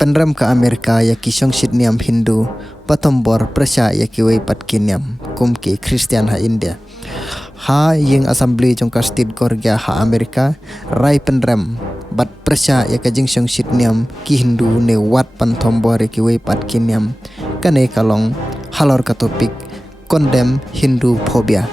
Penrem ke Amerika ya ki songsit niam Hindu patombor prasya ya ki wei pat kiniam kum ki Christian ha India. Ha ying assembly jong ka state gorgia ha Amerika rai penrem bat prasya ya ka jing songsit niam ki Hindu ne wat pantombor ya ki wei pat kiniam kane kalong halor ka topik condemn Hindu phobia.